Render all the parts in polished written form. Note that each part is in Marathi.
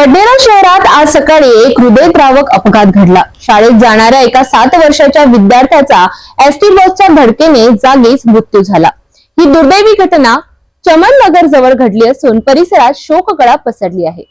बडनेरा शहरात आज सकाळी एक हृदयद्रावक अपघात घडला। शाळेत जाणाऱ्या एका 7 वर्षाच्या विद्यार्थ्याचा एसटी बसच्या धडकेने जागीच मृत्यू झाला। ही दुर्दैवी घटना चमन नगर जवळ घडली असून परिसरात शोककळा पसरली आहे।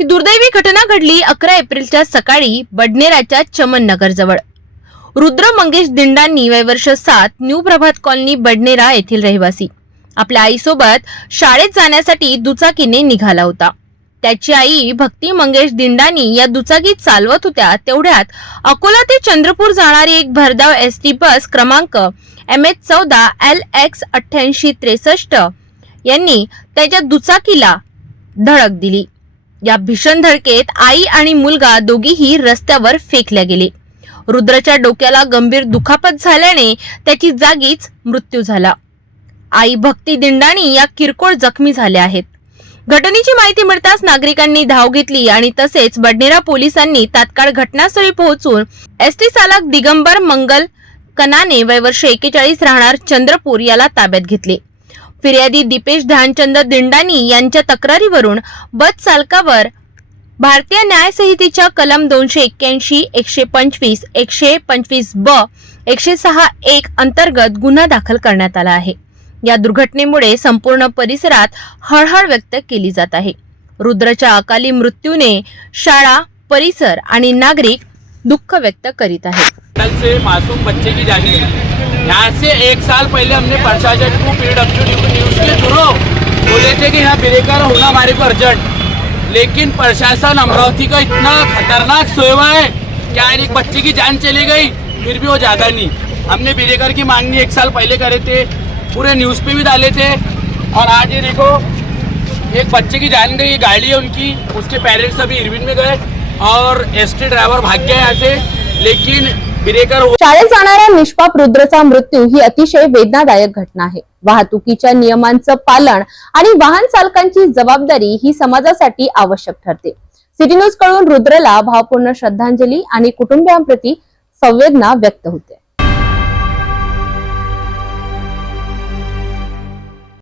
ही दुर्दैवी घटना घडली 11 एप्रिलच्या सकाळी बडनेराच्या चमन नगर जवळ। रुद्र मंगेश दिंडांनी वय वर्ष 7 न्यू प्रभात कॉलनी बडनेरा येथील रहिवासी आपल्या आईसोबत शाळेत जाण्यासाठी दुचाकीने निघाला होता। त्याची आई भक्ती मंगेश दिंडांनी या दुचाकी चालवत होत्या। तेवढ्यात अकोला ते चंद्रपूर जाणारी एक भरधाव एसटी बस क्रमांक MH14 LX 8863 यांनी त्याच्या दुचाकीला धडक दिली। या भीषण धडकेत आई आणि मुलगा दोघीही रस्त्यावर फेकले गेले। रुद्रच्या डोक्याला गंभीर दुखापत झाल्याने त्याची जागीच मृत्यू झाला। आई भक्ती दिंडाणी या किरकोळ जखमी झाल्या आहेत। घटनेची माहिती मिळताच नागरिकांनी धाव घेतली आणि तसेच बडनेरा पोलिसांनी तात्काळ घटनास्थळी पोहोचून एसटी चालक दिगंबर मंगल कनाने वय वर्ष 41 राहणार चंद्रपूर याला ताब्यात घेतले। फिर्यादी दीपेश ध्यानचंद दिंडानी यांच्या तक्रारीवरून बस चालकावर भारतीय न्याय संहितेच्या कलम 281, 125, 125 ब, 106(1) अंतर्गत गुन्हा दाखल करण्यात आला आहे। या दुर्घटनेमुळे संपूर्ण परिसरात हळहळ व्यक्त केली जात आहे। रुद्रच्या अकाली मृत्यूने शाळा, परिसर आणि नागरिक दुःख व्यक्त करीत आहेत। कल से मासूम बच्चे की जान गई। यहाँ से 1 साल पहले हमने प्रशासन को PWD न्यूज़ के थ्रू बोले थे कि यहाँ ब्रेकर होना हमारे को अर्जेंट, लेकिन प्रशासन अमरावती का इतना खतरनाक सोया हुआ है कि आज एक बच्चे की जान चली गई, फिर भी वो ज़्यादा नहीं। हमने ब्रेकर की मांगनी 1 साल पहले करे थे, पूरे न्यूज़ पे भी डाले थे, और आज ये देखो एक बच्चे की जान गई। गाड़ी है उनकी, उसके पेरेंट्स अभी इरविन में गए और एसटी ड्राइवर भाग गया यहाँ से, लेकिन ब्रेकर शाळेत जाणाऱ्या निष्पाप रुद्रचा मृत्यू ही अतिशय वेदनादायक घटना आहे। वाहतुकीच्या नियमांचं पालन आणि वाहन चालकांची जबाबदारी ही समाजासाठी आवश्यक ठरते। सिटी न्यूज कडून रुद्रला भावपूर्ण श्रद्धांजली आणि कुटुंबियांप्रती संवेदना व्यक्त होते।